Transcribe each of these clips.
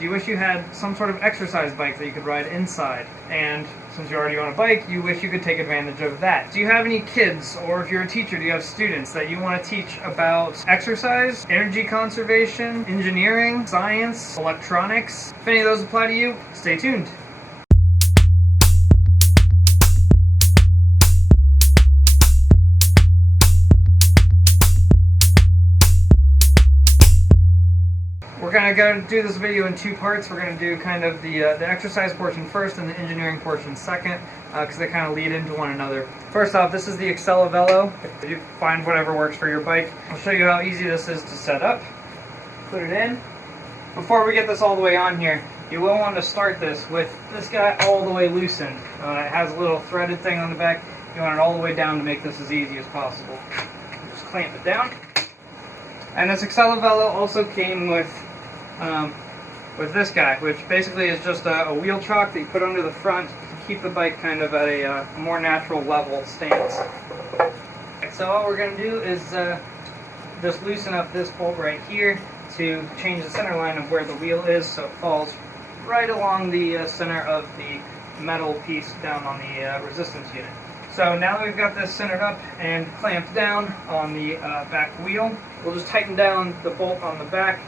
Do you wish you had some sort of exercise bike that you could ride inside? And since you already own a bike, you wish you could take advantage of that. Do you have any kids, or if you're a teacher, do you have students that you want to teach about exercise, energy conservation, engineering, science, electronics? If any of those apply to you, stay tuned. We're going to go do this video in two parts. We're going to do kind of the exercise portion first and the engineering portion second, because they kind of lead into one another. First off, this is the AccelaVelo. You find whatever works for your bike. I'll show you how easy this is to set up. Put it in. Before we get this all the way on here, you will want to start this with this guy all the way loosened. It has a little threaded thing on the back. You want it all the way down to make this as easy as possible. Just clamp it down. And this AccelaVelo also came with this guy, which basically is just a wheel chock that you put under the front to keep the bike kind of at a more natural level stance. So all we're going to do is just loosen up this bolt right here to change the center line of where the wheel is, so it falls right along the center of the metal piece down on the resistance unit. So now that we've got this centered up and clamped down on the back wheel, we'll just tighten down the bolt on the back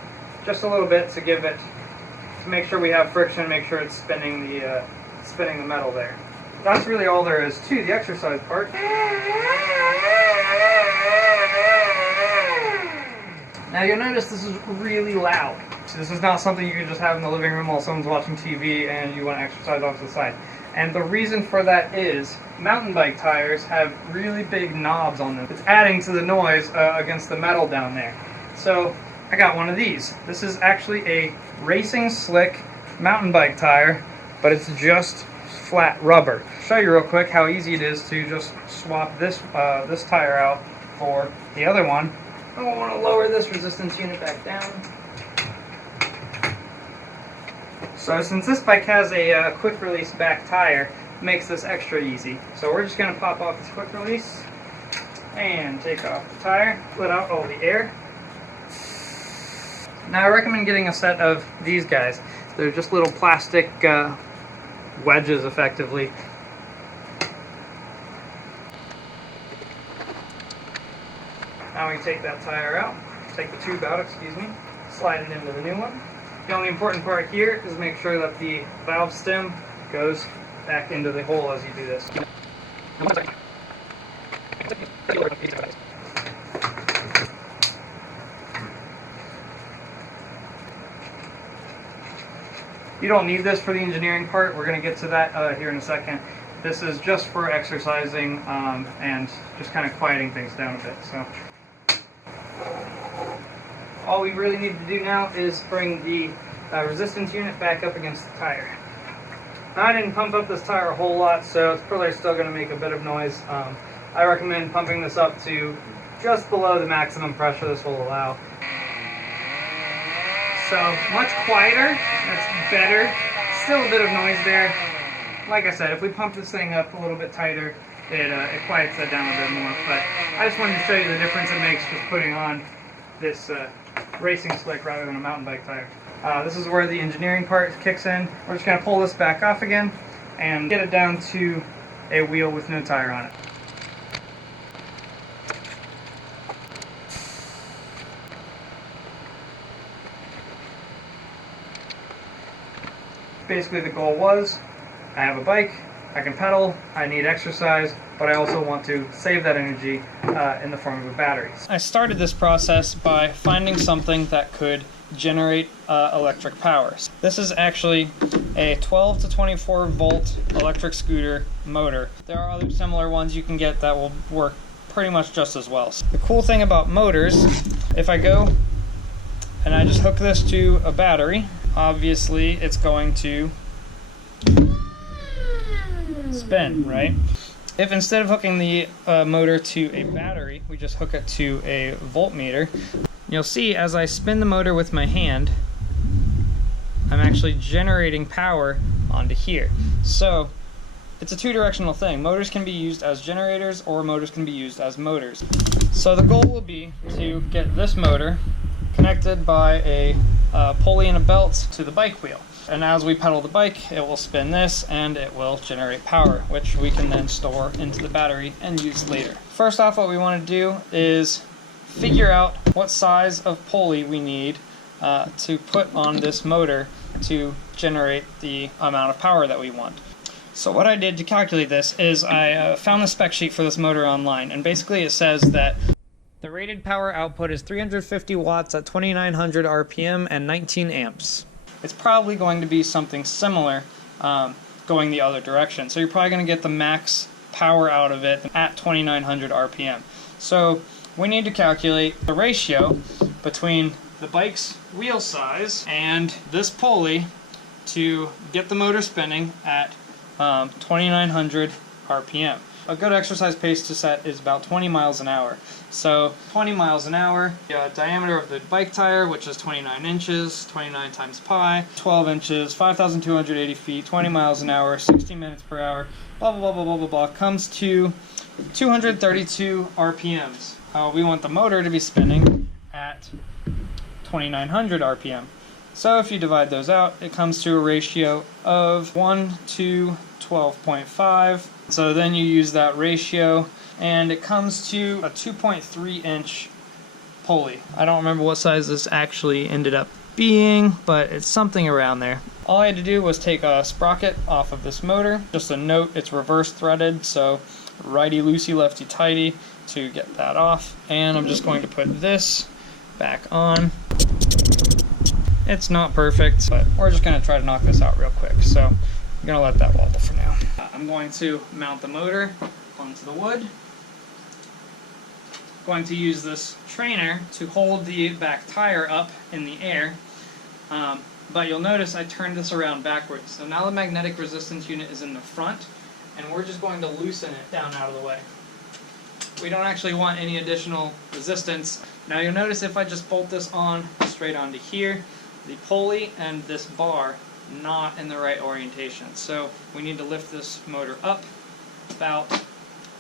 just a little bit to make sure we have friction, make sure it's spinning the metal there. That's really all there is to the exercise part. Now you'll notice this is really loud. So this is not something you can just have in the living room while someone's watching TV and you want to exercise off to the side. And the reason for that is mountain bike tires have really big knobs on them. It's adding to the noise against the metal down there. So I got one of these. This is actually a racing slick mountain bike tire, but it's just flat rubber. I'll show you real quick how easy it is to just swap this tire out for the other one. I want to lower this resistance unit back down. So since this bike has a quick release back tire, it makes this extra easy. So we're just going to pop off this quick release and take off the tire, let out all the air. Now I recommend getting a set of these guys. They're just little plastic wedges effectively. Now we take that tire out, take the tube out, excuse me, slide it into the new one. The only important part here is make sure that the valve stem goes back into the hole as you do this. You don't need this for the engineering part. We're going to get to that here in a second. This is just for exercising and just kind of quieting things down a bit. So all we really need to do now is bring the resistance unit back up against the tire. Now, I didn't pump up this tire a whole lot, so it's probably still going to make a bit of noise. I recommend pumping this up to just below the maximum pressure this will allow. So much quieter, that's better. Still a bit of noise there. Like I said, if we pump this thing up a little bit tighter, it quiets that down a bit more. But I just wanted to show you the difference it makes just putting on this racing slick rather than a mountain bike tire. This is where the engineering part kicks in. We're just going to pull this back off again and get it down to a wheel with no tire on it. Basically the goal was, I have a bike, I can pedal, I need exercise, but I also want to save that energy in the form of a battery. I started this process by finding something that could generate electric power. This is actually a 12 to 24 volt electric scooter motor. There are other similar ones you can get that will work pretty much just as well. The cool thing about motors, if I go and I just hook this to a battery, obviously it's going to spin, right? If instead of hooking the motor to a battery, we just hook it to a voltmeter, you'll see as I spin the motor with my hand, I'm actually generating power onto here. So it's a two-directional thing. Motors can be used as generators or motors can be used as motors. So the goal will be to get this motor connected by a pulley and a belt to the bike wheel. And as we pedal the bike, it will spin this and it will generate power, which we can then store into the battery and use later. First off, what we want to do is figure out what size of pulley we need to put on this motor to generate the amount of power that we want. So what I did to calculate this is I found the spec sheet for this motor online, and basically it says that the rated power output is 350 watts at 2900 RPM and 19 amps. It's probably going to be something similar going the other direction. So you're probably going to get the max power out of it at 2900 RPM. So we need to calculate the ratio between the bike's wheel size and this pulley to get the motor spinning at 2900 RPM. A good exercise pace to set is about 20 miles an hour. So 20 miles an hour, the diameter of the bike tire, which is 29 inches, 29 times pi, 12 inches, 5,280 feet, 20 miles an hour, 60 minutes per hour, blah, blah, blah, blah, blah, blah, blah, comes to 232 RPMs. We want the motor to be spinning at 2900 RPM. So if you divide those out, it comes to a ratio of 1 to 12.5. So then you use that ratio, and it comes to a 2.3 inch pulley. I don't remember what size this actually ended up being, but it's something around there. All I had to do was take a sprocket off of this motor. Just a note, it's reverse threaded, so righty loosey, lefty tighty to get that off. And I'm just going to put this back on. It's not perfect, but we're just going to try to knock this out real quick. So I'm going to let that wobble for now. I'm going to mount the motor onto the wood. Going to use this trainer to hold the back tire up in the air. But you'll notice I turned this around backwards. So now the magnetic resistance unit is in the front, and we're just going to loosen it down out of the way. We don't actually want any additional resistance. Now you'll notice if I just bolt this on straight onto here, the pulley and this bar not in the right orientation. So we need to lift this motor up about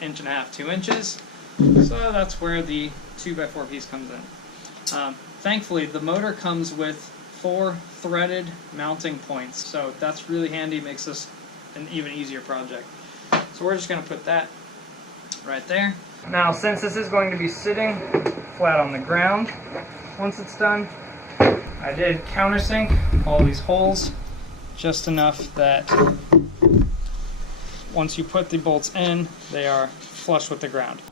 1.5 to 2 inches. So that's where the 2x4 piece comes in. Thankfully, the motor comes with 4 threaded mounting points, so that's really handy, makes this an even easier project. So we're just going to put that right there. Now, since this is going to be sitting flat on the ground, once it's done, I did countersink all these holes just enough that once you put the bolts in, they are flush with the ground.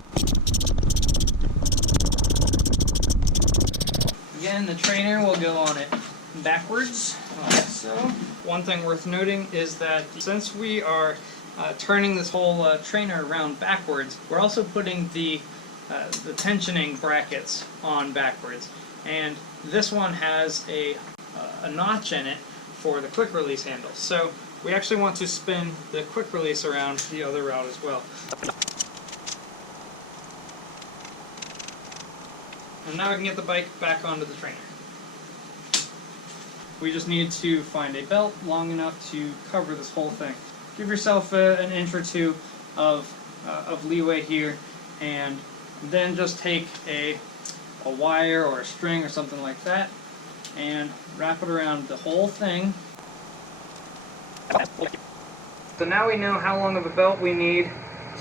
Again, the trainer will go on it backwards, like so. One thing worth noting is that since we are turning this whole trainer around backwards, we're also putting the tensioning brackets on backwards. And this one has a notch in it for the quick release handle. So we actually want to spin the quick release around the other route as well. And now we can get the bike back onto the trainer. We just need to find a belt long enough to cover this whole thing. Give yourself an inch or two of leeway here, and then just take a wire or a string or something like that and wrap it around the whole thing. So now we know how long of a belt we need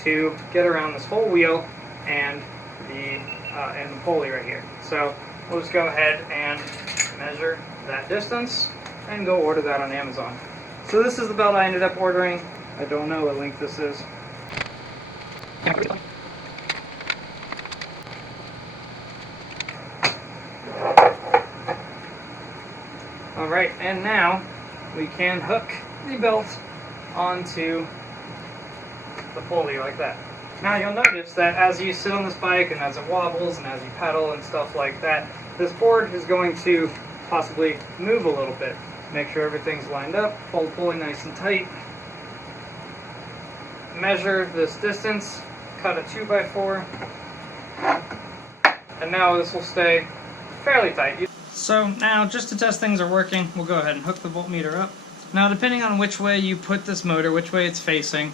to get around this whole wheel and the pulley right here. So we'll just go ahead and measure that distance and go order that on Amazon. So this is the belt I ended up ordering. I don't know what length this is. Alright, and now we can hook the belt onto the pulley like that. Now you'll notice that as you sit on this bike and as it wobbles and as you pedal and stuff like that, this board is going to possibly move a little bit. Make sure everything's lined up, hold the pulley nice and tight. Measure this distance, cut a 2x4, and now this will stay fairly tight. So now, just to test things are working, we'll go ahead and hook the voltmeter up. Now, depending on which way you put this motor, which way it's facing,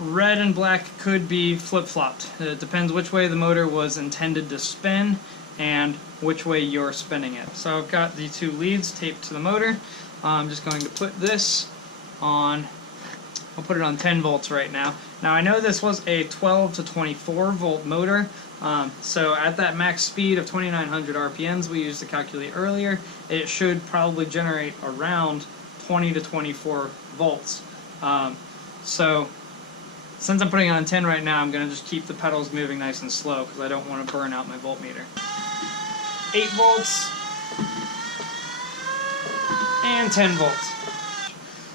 red and black could be flip-flopped. It depends which way the motor was intended to spin, and which way you're spinning it. So I've got the two leads taped to the motor. I'm just going to put this on, I'll put it on 10 volts right now. Now I know this was a 12 to 24 volt motor, so at that max speed of 2900 RPMs we used to calculate earlier, it should probably generate around 20 to 24 volts. So since I'm putting it on 10 right now, I'm going to just keep the pedals moving nice and slow because I don't want to burn out my voltmeter. 8 volts and 10 volts.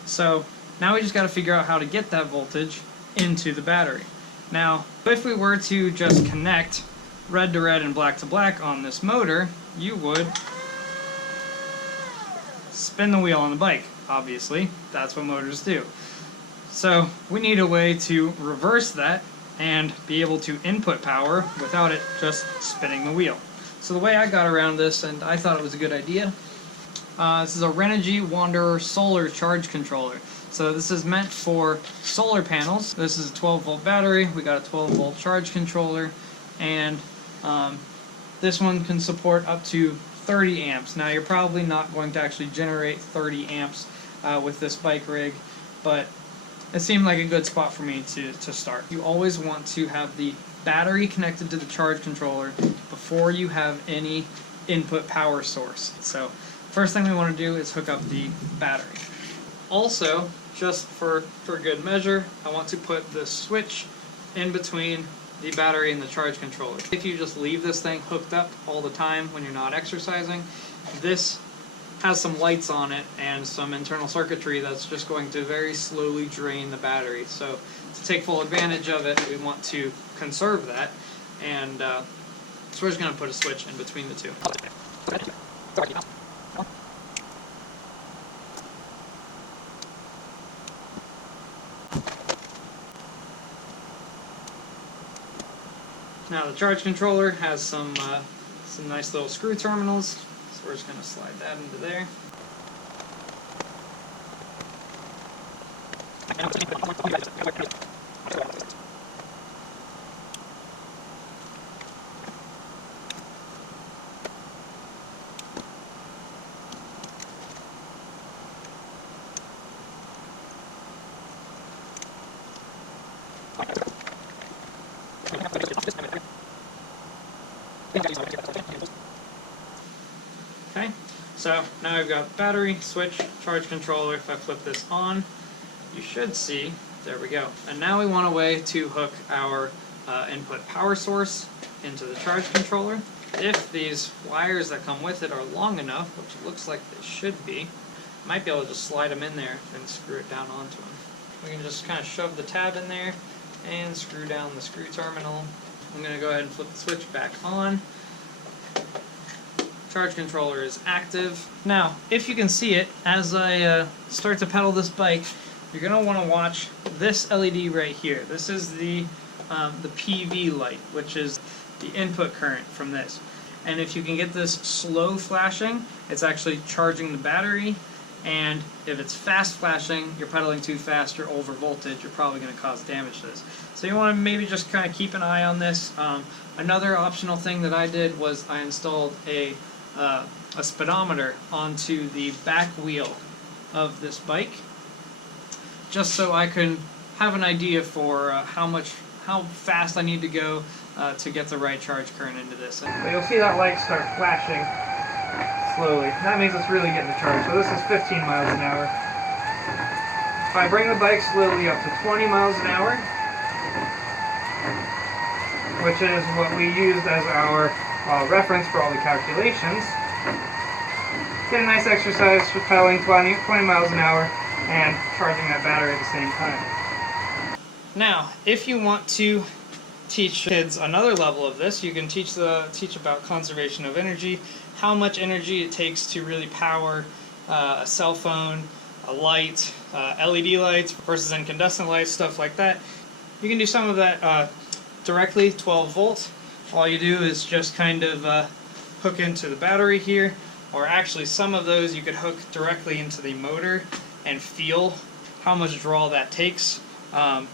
So now we just got to figure out how to get that voltage into the battery. Now, if we were to just connect red to red and black to black on this motor, you would spin the wheel on the bike. Obviously, that's what motors do. So we need a way to reverse that and be able to input power without it just spinning the wheel. So the way I got around this, and I thought it was a good idea, this is a Renogy Wanderer solar charge controller. So this is meant for solar panels. This is a 12 volt battery. We got a 12 volt charge controller, and this one can support up to 30 amps. Now you're probably not going to actually generate 30 amps with this bike rig, but it seemed like a good spot for me to start. You always want to have the battery connected to the charge controller before you have any input power source. So first thing we want to do is hook up the battery. Also, just for good measure, I want to put the switch in between the battery and the charge controller. If you just leave this thing hooked up all the time when you're not exercising, this has some lights on it and some internal circuitry that's just going to very slowly drain the battery. So to take full advantage of it, we want to conserve that, and so we're just going to put a switch in between the two. Now the charge controller has some nice little screw terminals, so we're just going to slide that into there. Okay, so now I've got battery, switch, charge controller. If I flip this on, you should see, there we go. And now we want a way to hook our input power source into the charge controller. If these wires that come with it are long enough, which it looks like they should be, I might be able to just slide them in there and screw it down onto them. We can just kind of shove the tab in there and screw down the screw terminal. I'm going to go ahead and flip the switch back on. Charge controller is active. Now, if you can see it, as I start to pedal this bike, you're going to want to watch this LED right here. This is the PV light, which is the input current from this. And if you can get this slow flashing, it's actually charging the battery. And if it's fast flashing, you're pedaling too fast, you're over voltage, you're probably going to cause damage to this. So you want to maybe just kind of keep an eye on this. Another optional thing that I did was I installed a speedometer onto the back wheel of this bike, just so I can have an idea for how fast I need to go to get the right charge current into this. So you'll see that light start flashing slowly. That means it's really getting the charge. So this is 15 miles an hour. If I bring the bike slowly up to 20 miles an hour, which is what we used as our reference for all the calculations, get a nice exercise for pedaling 20 miles an hour and charging that battery at the same time. Now, if you want to teach kids another level of this, you can teach about conservation of energy, how much energy it takes to really power a cell phone, a light, LED lights versus incandescent lights, stuff like that. You can do some of that directly, 12 volt. All you do is just kind of hook into the battery here, or actually some of those you could hook directly into the motor and feel how much draw that takes, and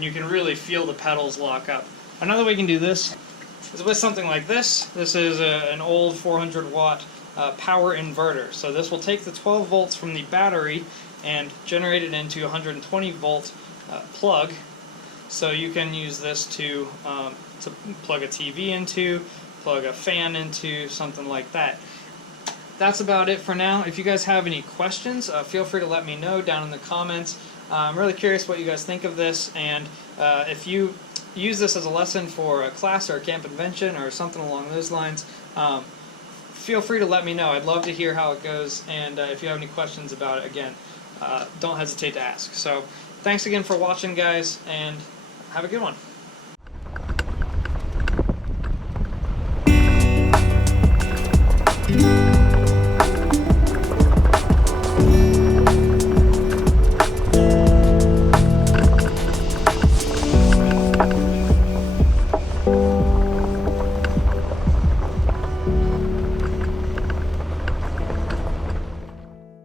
you can really feel the pedals lock up. Another way you can do this is with something like this. This is an old 400 watt power inverter. So this will take the 12 volts from the battery and generate it into a 120 volt plug. So you can use this to plug a TV into, plug a fan into, something like that. That's about it for now. If you guys have any questions, feel free to let me know down in the comments. I'm really curious what you guys think of this, and if you use this as a lesson for a class or a camp convention or something along those lines, feel free to let me know. I'd love to hear how it goes, and if you have any questions about it, again, don't hesitate to ask. So thanks again for watching, guys, and have a good one.